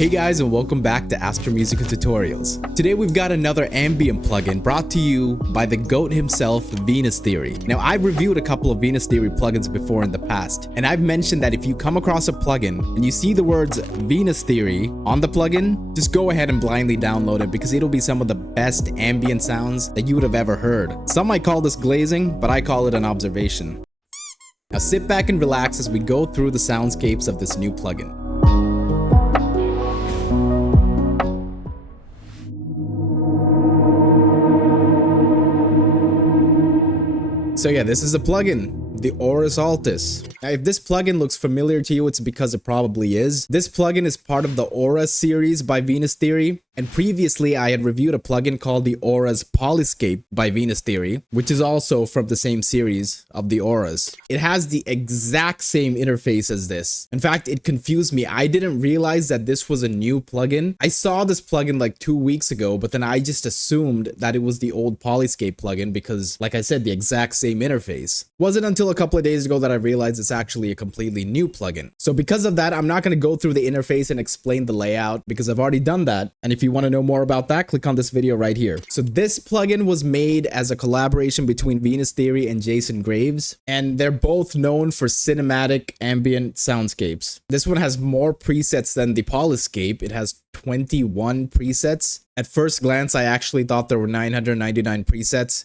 Hey guys, and welcome back to Astro Musical Tutorials. Today we've got another ambient plugin brought to you by the GOAT himself, Venus Theory. Now I've reviewed a couple of Venus Theory plugins before in the past, and I've mentioned that if you come across a plugin and you see the words Venus Theory on the plugin, just go ahead and blindly download it because it'll be some of the best ambient sounds that you would have ever heard. Some might call this glazing, but I call it an observation. Now sit back and relax as we go through the soundscapes of this new plugin. So yeah, this is the plugin, the Auras Altis. Now, if this plugin looks familiar to you, it's because it probably is. This plugin is part of the Auras series by Venus Theory, and previously I had reviewed a plugin called the Auras Polyscape by Venus Theory, which is also from the same series of the Auras. It has the exact same interface as this. In fact, it confused me. I didn't realize that this was a new plugin. I saw this plugin like 2 weeks ago, but then I just assumed that it was the old Polyscape plugin because, like I said, the exact same interface. Wasn't until a couple of days ago that I realized it's actually a completely new plugin. So because of that, I'm not going to go through the interface and explain the layout because I've already done that. And if you want to know more about that, click on this video right here. So this plugin was made as a collaboration between Venus Theory and Jason Graves, and they're both known for cinematic ambient soundscapes. This one has more presets than the Polyscape. It has 21 presets. At first glance, I actually thought there were 999 presets,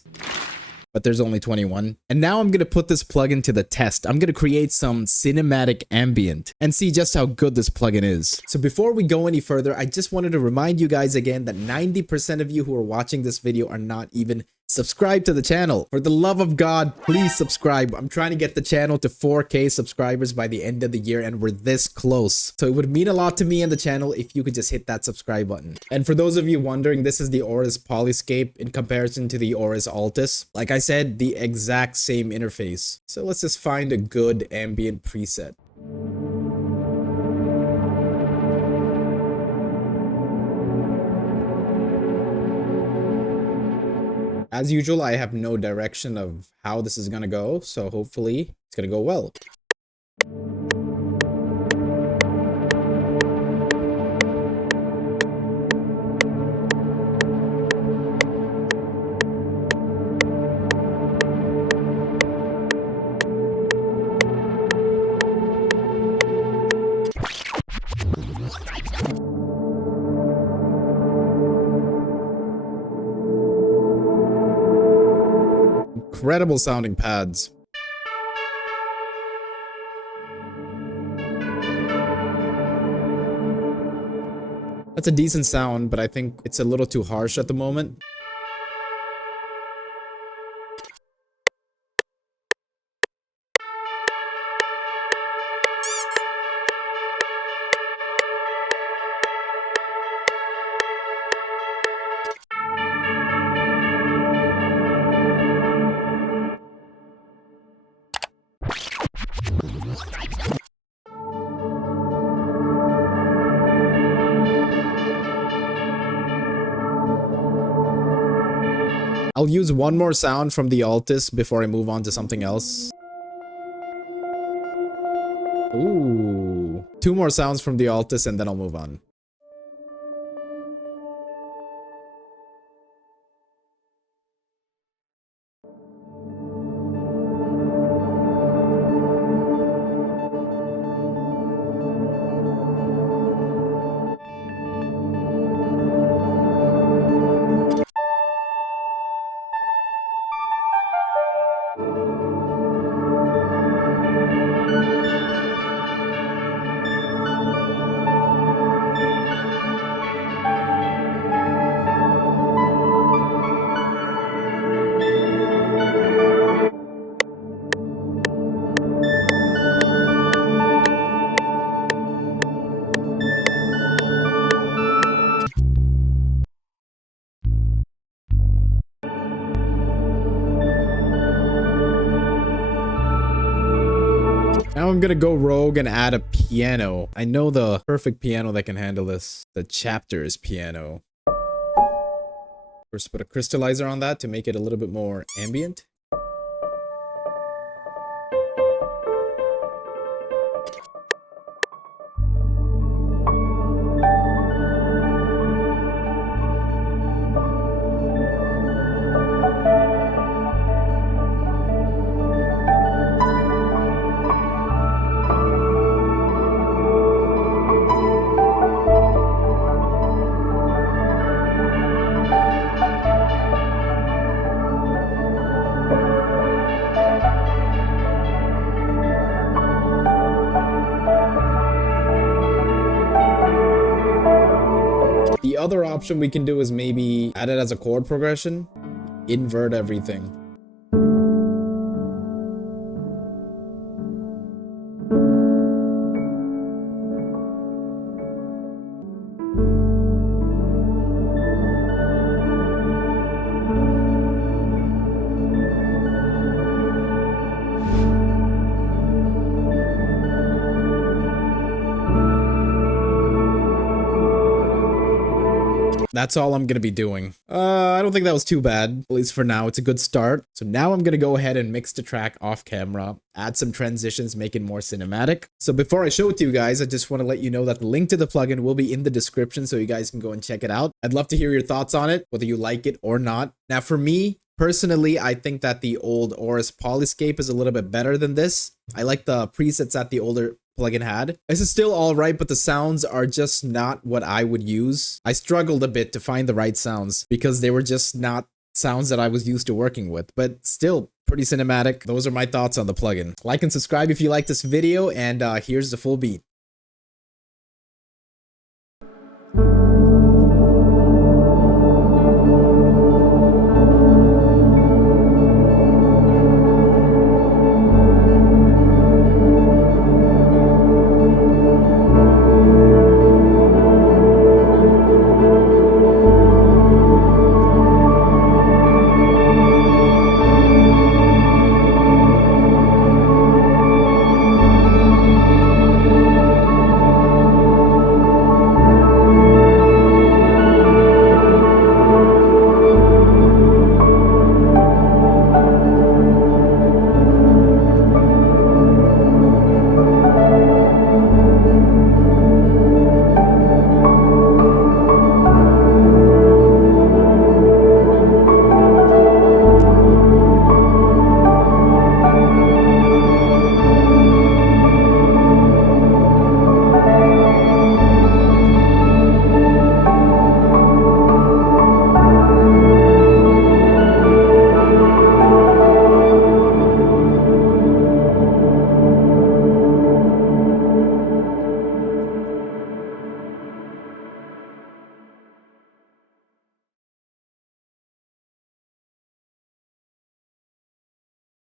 but there's only 21. And now I'm going to put this plugin to the test. I'm going to create some cinematic ambient and see just how good this plugin is. So before we go any further, I just wanted to remind you guys again that 90% of you who are watching this video are not even subscribe to the channel. For the love of God, please subscribe. I'm trying to get the channel to 4K subscribers by the end of the year, and we're this close. So it would mean a lot to me and the channel if you could just hit that subscribe button. And for those of you wondering, this is the Auras Polyscape in comparison to the Auras Altis. Like I said, the exact same interface. So let's just find a good ambient preset. As usual, I have no direction of how this is gonna go, so hopefully it's gonna go well. Incredible sounding pads. That's a decent sound, but I think it's a little too harsh at the moment. I'll use one more sound from the Altis before I move on to something else. Ooh. 2 more sounds from the Altis and then I'll move on. Now I'm gonna go rogue and add a piano. I know the perfect piano that can handle this. The Chapters piano. First put a crystallizer on that to make it a little bit more ambient. other option we can do is maybe add it as a chord progression, invert everything. That's all I'm gonna be doing. I don't think that was too bad. At least for now, it's a good start. So now I'm gonna go ahead and mix the track off camera, add some transitions, make it more cinematic. So before I show it to you guys, I just want to let you know that the link to the plugin will be in the description so you guys can go and check it out. I'd love to hear your thoughts on it, whether you like it or not. Now for me, personally, I think that the old Auras Polyscape is a little bit better than this. I like the presets that the older plugin had. This is still alright, but the sounds are just not what I would use. I struggled a bit to find the right sounds because they were just not sounds that I was used to working with, but still pretty cinematic. Those are my thoughts on the plugin. Like and subscribe if you like this video, and here's the full beat.